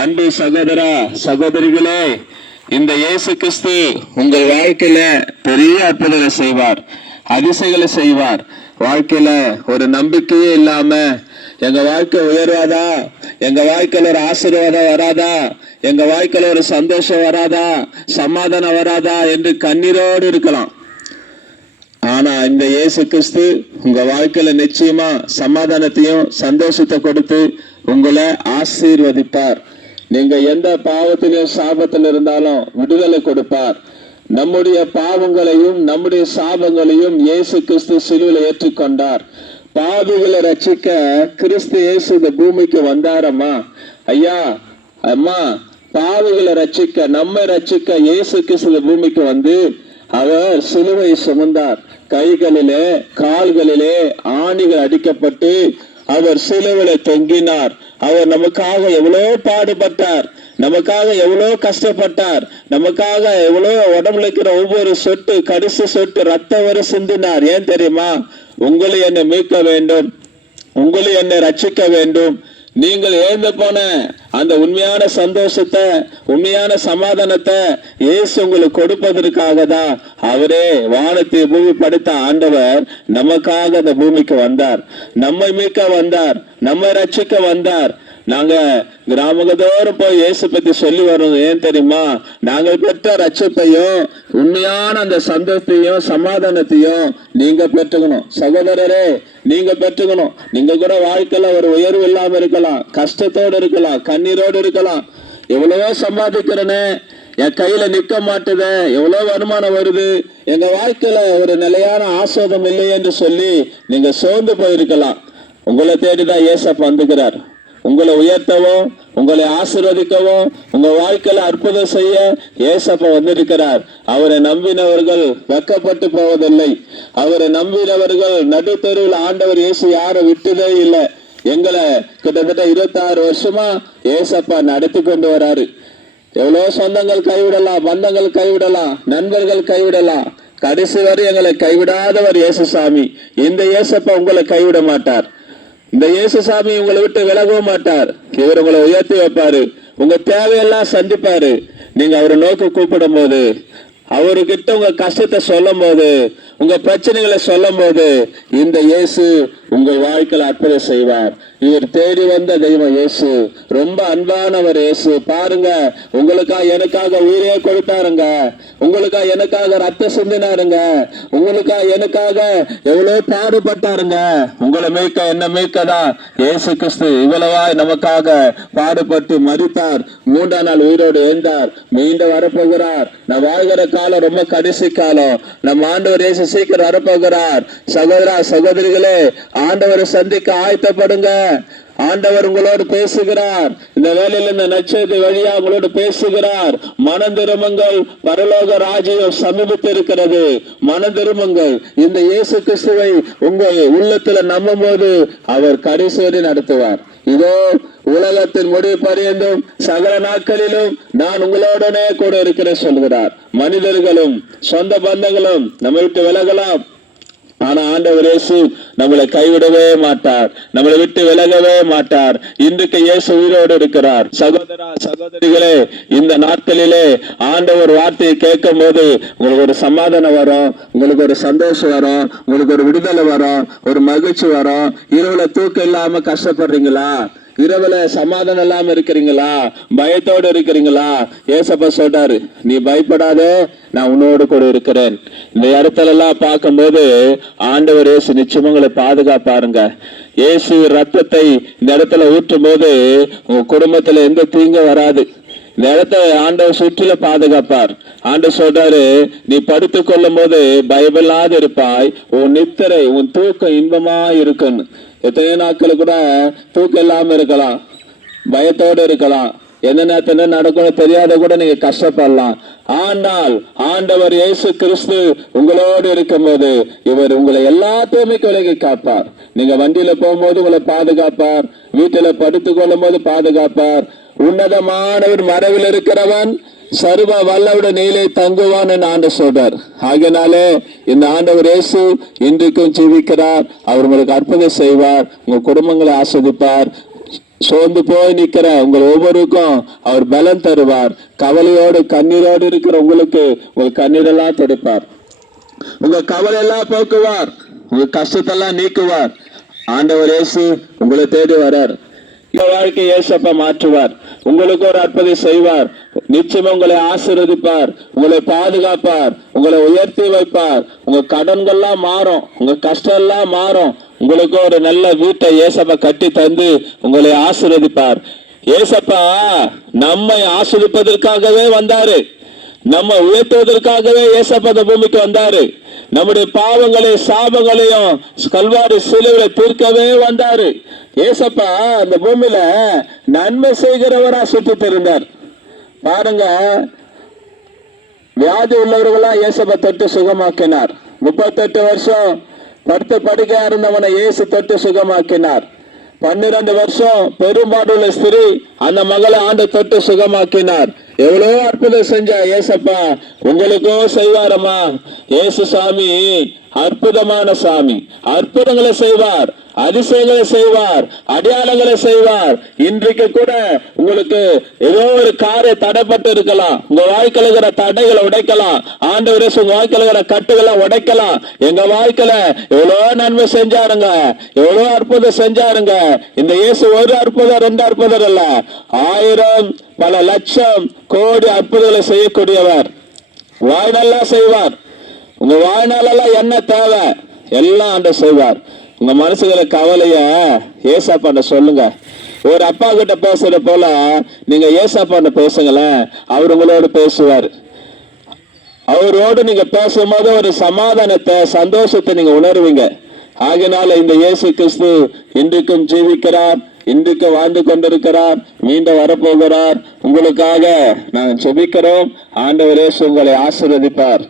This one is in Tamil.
அன்பு சகோதரா சகோதரிகளே, இந்த இயேசு கிறிஸ்து உங்கள் வாழ்க்கையில பெரிய அற்புதங்களை செய்வார், அதிசயங்களை செய்வார். வாழ்க்கையில ஒரு நம்பிக்கையே இல்லாம எங்க வாழ்க்கை உயர்வாதா, எங்க வாழ்க்கையில ஒரு ஆசீர்வாதம் வராதா, எங்க வாழ்க்கையில ஒரு சந்தோஷம் வராதா, சமாதானம் வராதா என்று கண்ணீரோடு இருக்கலாம். ஆனா இந்த இயேசு கிறிஸ்து உங்க வாழ்க்கையில நிச்சயமா சமாதானத்தையும் சந்தோஷத்தை கொடுத்து உங்களை ஆசீர்வதிப்பார். நீங்க எந்த பாவத்திலையும் சாபத்தில் இருந்தாலும் விடுதலை கொடுப்பார். நம்முடைய பாவங்களையும் நம்முடைய சாபங்களையும் இயேசு கிறிஸ்து சிலுவையில் ஏற்றுக்கொண்டார். பாவிகளை ரட்சிக்க கிறிஸ்து இயேசு இந்த பூமிக்கு வந்தாரம்மா. ஐயா அம்மா, பாவிகளை ரட்சிக்க, நம்மை ரட்சிக்க இயேசு கிறிஸ்து இந்த பூமிக்கு வந்து அவர் சிலுவை சுமந்தார். கைகளிலே கால்களிலே ஆணிகள் அடிக்கப்பட்டு அவர் சிலுவையில தொங்கினார். அவர் நமக்காக எவ்வளோ பாடுபட்டார், நமக்காக எவ்வளோ கஷ்டப்பட்டார், நமக்காக எவ்வளோ உடம்புல இருக்கிற ஒவ்வொரு சொட்டு கடைசி சொட்டு ரத்தம் வரை சிந்தினார். ஏன் தெரியுமா? உங்களை என்னை மீட்க வேண்டும், உங்களை என்னை ரட்சிக்க வேண்டும். நீங்கள் எழுந்து போன அந்த உண்மையான சந்தோஷத்தை, உண்மையான சமாதானத்தை இயேசு உங்களுக்கு கொடுப்பதற்காக தான் அவரே வானத்தை பூமி படைத்த ஆண்டவர் நமக்காக அந்த பூமிக்கு வந்தார், நம்மை மீட்க வந்தார், நம்மை ரட்சிக்க வந்தார். நாங்க கிராமத்தோறும் போய் இயேசு பத்தி சொல்லி வரோம். ஏன் தெரியுமா? நாங்கள் பெற்ற ரட்சிப்பையும் உண்மையான அந்த சந்தோஷத்தையும் சமாதானத்தையும் நீங்க பெற்றுக்கணும். சகோதரரே, நீங்க பெற்றுக்கணும். நீங்க கூட வாழ்க்கையில ஒரு உயர்வு இல்லாம இருக்கலாம், கஷ்டத்தோடு இருக்கலாம், கண்ணீரோடு இருக்கலாம். எவ்வளவோ சம்பாதிக்கிறேன்னு என் கையில நிக்க மாட்டுத, எவ்வளவு வருமானம் வருது, எங்க வாழ்க்கையில ஒரு நிலையான ஆஸ்வாதம் இல்லை என்று சொல்லி நீங்க சோர்ந்து போயிருக்கலாம். உங்களை தேடிதான் ஏசப்பா வந்துக்கிறார். உங்களை உயர்த்தவும், உங்களை ஆசீர்வதிக்கவும், உங்க வாழ்க்கையில அற்புதம் செய்ய ஏசப்பா வந்திருக்கிறார். அவரை நம்பினவர்கள் வெக்கப்பட்டு போவதில்லை. அவரை நம்பினவர்கள் நடுத்தருவில் ஆண்டவர் இயேசு யாரை விட்டதே இல்லை. எங்களை கிட்டத்தட்ட 26 வருஷமா ஏசப்பா நடத்தி கொண்டு வராரு. எவ்வளவு சொந்தங்கள் கைவிடலாம், பந்தங்கள் கைவிடலாம், நண்பர்கள் கைவிடலாம், கடைசி வரை எங்களை கைவிடாதவர் இயேசுசாமி. இந்த ஏசப்பா உங்களை கைவிட மாட்டார். இந்த இயேசுசாமி உங்களை விட்டு விலகவும் மாட்டார். இவர் உங்களை உயர்த்தி வைப்பாரு, உங்க தேவையெல்லாம் சந்திப்பாரு. நீங்க அவரை நோக்கி கூப்பிடும் போது, அவர்கிட்ட உங்க கஷ்டத்தை சொல்லும் போது, உங்க பிரச்சனைகளை சொல்லும் போது, இந்த இயேசு உங்கள் வாழ்க்கையில் அற்புதம் செய்வார். இவர் தேடி வந்த தெய்வம் இயேசு, ரொம்ப அன்பானவர் இயேசு. பாருங்க, உங்களுக்காக எனக்காக உயிரே கொடுத்தாருங்க, உங்களுக்காக எனக்காக ரத்த சிந்தினாருங்க, உங்களுக்காக எனக்காக எவ்வளவு பாடுபட்டாருங்க. உங்களை மீட்க என்ன மீட்கதான் இயேசு கிறிஸ்து இவ்வளவா நமக்காக பாடுபட்டு மரித்தார். 3ஆம் நாள் உயிரோடு எழுந்தார், மீண்டும் வரப்போகிறார். நான் வாழ்கிற காலம் ரொம்ப கடைசி காலம். நம் ஆண்டவர் இயேசு சீக்கிரம் வரப்போகிறார். சகோதரா சகோதரிகளே, ஆண்டவரை சந்திக்க ஆயத்தப்படுங்க. ஆண்டவர் உங்களோடு பேசுகிறார். இந்த வேலையில இந்த நட்சத்திர வழியா உங்களோடு பேசுகிறார். மனம் திரும்புங்கள், பரலோக ராஜ்யம் சமீபத்து இருக்கிறது. மனம் திரும்புங்கள். இந்த இயேசு கிறிஸ்துவை உங்க உள்ளத்துல நம்பும் போது அவர் கடைசி வரை நடத்துவார். இதோ உலகத்தின் முடிவு பரியந்தும் சகல நாட்களிலும் நான் உங்களோடனே கூட இருக்கிறேன் சொல்கிறார். மனிதர்களும் சொந்த பந்தங்களும் நம்ம விட்டு விலகலாம், ஆனா ஆண்டவர் இயேசு நம்மளை கைவிடவே மாட்டார், நம்மளை விட்டு விலகவே மாட்டார். இன்றைக்கு இயேசு உயிரோடு இருக்கிறார். சகோதரா சகோதரிகளே, இந்த நாட்களிலே ஆண்டவர் வார்த்தையை கேட்கும் போது உங்களுக்கு ஒரு சமாதானம் வரும், உங்களுக்கு ஒரு சந்தோஷம் வரும், உங்களுக்கு ஒரு விடுதலை வரும், ஒரு மகிழ்ச்சி வரும். இரவுல தூக்கம் இல்லாம கஷ்டப்படுறீங்களா? இரவுல சமாதானம் இல்லாம இருக்கிறீங்களா? பயத்தோடு இருக்கிறீங்களா? ஏசப்பா சொல்றாரு, நீ பயப்படாதே, நான் உன்னோடு கூட இருக்கிறேன். இந்த இடத்துல எல்லாம் பார்க்கும்போது ஆண்டவர் இயேசு நிச்சயமா உங்களை பாதுகாப்பாருங்க. இயேசு ரத்தத்தை இந்த இடத்துல ஊற்றும் போது உங்க குடும்பத்துல எந்த தீங்கும் வராது. இந்த இடத்த ஆண்டவர் சுற்றில பாதுகாப்பார். ஆண்டவர் சொல்றாரு, நீ படுத்துக் கொள்ளும் போது பயமில்லாது இருப்பாய், உன் நித்திரை உன் தூக்கம் இன்பமா இருக்குன்னு. எத்தனையோ நாட்கள் கூட தூக்கம் இல்லாம இருக்கலாம், பயத்தோடு இருக்கலாம், எந்த நேரத்துல நடக்கணும் தெரியாத கூட நீங்க கஷ்டப்படலாம். ஆனால் ஆண்டவர் இயேசு கிறிஸ்து உங்களோடு இருக்கும் போது இவர் உங்களை எல்லா தீமைக்கு விலகி காப்பார். நீங்க வண்டியில போகும்போது உங்களை பாதுகாப்பார், வீட்டுல படுத்துக் கொள்ளும் போது பாதுகாப்பார். உன்னதமானவர் மறைவில் இருக்கிறவன் சர்வ வல்லவிட நீலை தங்குவான் என்று ஆண்டவர் சொல்றார். ஆகையினாலே இந்த ஆண்டவர் இயேசு இன்றைக்கும் ஜீவிக்கிறார். அவர் உங்களுக்கு அற்புதம் செய்வார், உங்க குடும்பங்களை ஆஸ்வதிப்பார். சோர்ந்து போய் நிக்கிற உங்கள் ஒவ்வொருக்கும் அவர் பலன் தருவார். கவலையோடு கண்ணீரோடு இருக்கிற உங்களுக்கு உங்கள் கண்ணீரெல்லாம் துடைப்பார். உங்க கவலை எல்லாம் போக்குவார். உங்க கஷ்டத்தெல்லாம் நீக்குவார். ஆண்டவர் இயேசு உங்களை தேடி வரார். வாழ்க்கை ஏசப்பா மாற்றுவார். உங்களுக்கு ஒரு அற்புதம் செய்வார். நிச்சயமா உங்களை ஆசீர்வதிப்பார். உங்களை பாதுகாப்பார். உங்களை உயர்த்தி வைப்பார். உங்க கடன்கள்லாம் மாறும். உங்க கஷ்டம் எல்லாம் மாறும். உங்களுக்கு ஒரு நல்ல வீட்டை ஏசப்பா கட்டி தந்து உங்களை ஆசீர்வதிப்பார். ஏசப்பா நம்மை ஆசீர்வதிப்பதற்காகவே வந்தாரு. நம்ம உயர்த்துவதற்காகவே ஏசப்பா இந்த பூமிக்கு வந்தாரு. நம்முடைய பாவங்களையும் சாபங்களையும் கல்வாரி சிலுவையில தீர்க்கவே வந்தாரு. ஏசப்பா அந்த பூமியில நன்மை செய்கிறவரா சுற்றி தெரிந்தார். பாருங்க, வியாதி உள்ளவர்களா ஏசப்பா தொட்டு சுகமாக்கினார். 38 வருஷம் படுத்து படுக்கையா இருந்தவனை இயேசு தொட்டு சுகமாக்கினார். 12 வருஷம் பெரும்பாடுள்ள ஸ்திரீ அந்த மகளை ஆண்டு தொட்டு சுகமாக்கினார். எவ்வளவு அற்புதம் செஞ்சா ஏசப்பா உங்களுக்கும் செய்வாரம்மா. ஏசு சாமி அற்புதமான சாமி. அற்புதங்களை செய்வார், அதிசயங்களை செய்வார், அடையாளங்களை செய்வார். இன்றைக்கு கூட உங்களுக்கு ஏதோ ஒரு காரியம் தடைப்பட்டு இருக்கலாம். உங்க வாழ்க்கையில இருக்கிற தடைகளை உடைக்கலாம். ஆண்டவரே உங்க வாழ்க்கையில இருக்கிற கட்டுகளை உடைக்கலாம். எங்க வாழ்க்கையில எவ்வளவு நன்மை செஞ்சாருங்க, எவ்வளவு அற்புதம் செஞ்சாருங்க. இந்த இயேசு ஒரு அற்புதம் 2 அற்புதம் அல்ல, 1000 பல லட்சம் கோடி அற்புதங்களை செய்யக்கூடியவர். வாழ்நாளெல்லாம் செய்வார். உங்க வாழ்நாளெல்லாம் என்ன தேவை எல்லாம் ஆண்டு செய்வார். உங்க மனசுகளை கவலைய ஏசாப்பாண்ட சொல்லுங்க. ஒரு அப்பா கிட்ட பேசுற போல நீங்க ஏசாப்பாண்ட பேசுங்களேன். அவர் உங்களோடு பேசுவார். அவரோடு நீங்க பேசும்போது ஒரு சமாதானத்தை, சந்தோஷத்தை நீங்க உணர்வீங்க. ஆகினால இந்த இயேசு கிறிஸ்து இன்றைக்கும் ஜீவிக்கிறார், இன்றைக்கு வாழ்ந்து கொண்டிருக்கிறார், மீண்டும் வரப்போகிறார். உங்களுக்காக நாங்கள் ஜெபிக்கிறோம். ஆண்டவர் இயேசு உங்களை ஆசீர்வதிப்பார்.